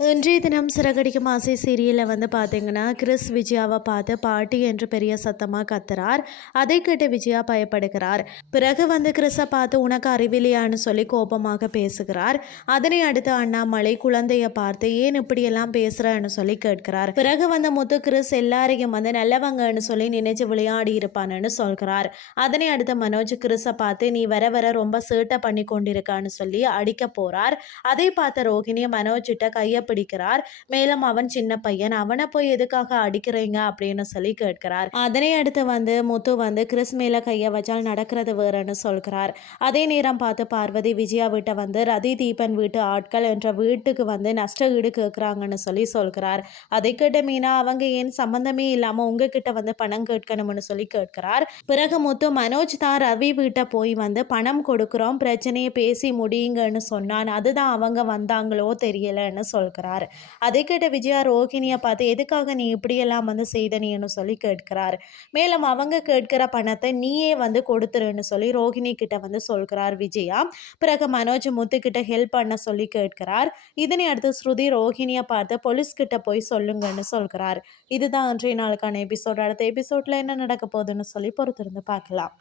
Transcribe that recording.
இன்றைய தினம் சிறகடிக்கும் ஆசை சீரியலில் வந்து பார்த்தீங்கன்னா கிறிஸ் விஜயாவை பார்த்து பாட்டி என்று பெரிய சத்தமாக கத்துறார். அதை கேட்டு விஜயா பயப்படுகிறார். பிறகு வந்து கிறிஸை பார்த்து உனக்கு அறிவில்லையான்னு சொல்லி கோபமாக பேசுகிறார். அதனை அடுத்து அண்ணாமலை குழந்தைய பார்த்து ஏன் இப்படியெல்லாம் பேசுகிறன்னு சொல்லி கேட்கிறார். பிறகு வந்து முத்து கிறிஸ் எல்லாரையும் வந்து நல்லவங்கன்னு சொல்லி நினைச்சு விளையாடி இருப்பான்னு சொல்கிறார். அதனை அடுத்து மனோஜ் கிறிஸை பார்த்து நீ வர வர ரொம்ப சேட்டை பண்ணி கொண்டிருக்கான்னு சொல்லி அடிக்க போறார். அதை பார்த்த ரோகிணி மனோஜிட்ட கையை பிடிக்கிறார் மேலும் அவன் சின்ன பையன் அவனை போய் எதுக்காக அடிக்கிறீங்க? அப்படின்னு சொல்லி கேட்கிறார். அதனை அடுத்து வந்து முத்து வந்து கிறிஸ் மேல கையை வச்சால் நடக்கிறது வேறுன்னு சொல்கிறார். அதே நேரம் பார்த்து பார்வதி விஜயா வீட்டை வந்து ரதி தீபன் வீட்டு ஆட்கள் என்ற வீட்டுக்கு வந்து நஷ்ட ஈடு கேட்குறாங்கன்னு சொல்லி சொல்கிறார். அதை கேட்ட மீனா அவங்க ஏன் சம்பந்தமே இல்லாமல் உங்ககிட்ட வந்து பணம் கேட்கணும்னு சொல்லி கேட்கிறார். பிறகு முத்து மனோஜ் தான் ரவி வீட்டை போய் வந்து பணம் கொடுக்குறோம். பிரச்சனையை பேசி முடியுங்கன்னு சொன்னான். அதுதான் அவங்க வந்தாங்களோ தெரியலன்னு சொல்கிறார். கொடுக்குறாரு அதை கேட்ட விஜயா ரோஹிணியை பார்த்து எதுக்காக நீ இப்படியெல்லாம் வந்து செய்த நீன்னு சொல்லி கேட்கிறார். மேலும் அவங்க கேட்கிற பணத்தை நீயே வந்து கொடுத்துருன்னு சொல்லி ரோஹிணி கிட்ட வந்து சொல்கிறார் விஜயா. பிறகு மனோஜ் முத்து கிட்ட ஹெல்ப் பண்ண சொல்லி கேட்கிறார். இதனை அடுத்து ஸ்ருதி ரோஹிணியை பார்த்து போலீஸ் கிட்ட போய் சொல்லுங்கன்னு சொல்கிறார். இதுதான் அன்றைய நாளுக்கான எபிசோட் அடுத்த எபிசோட்ல என்ன நடக்க போகுதுன்னு சொல்லி பொறுத்திருந்து பார்க்கலாம்.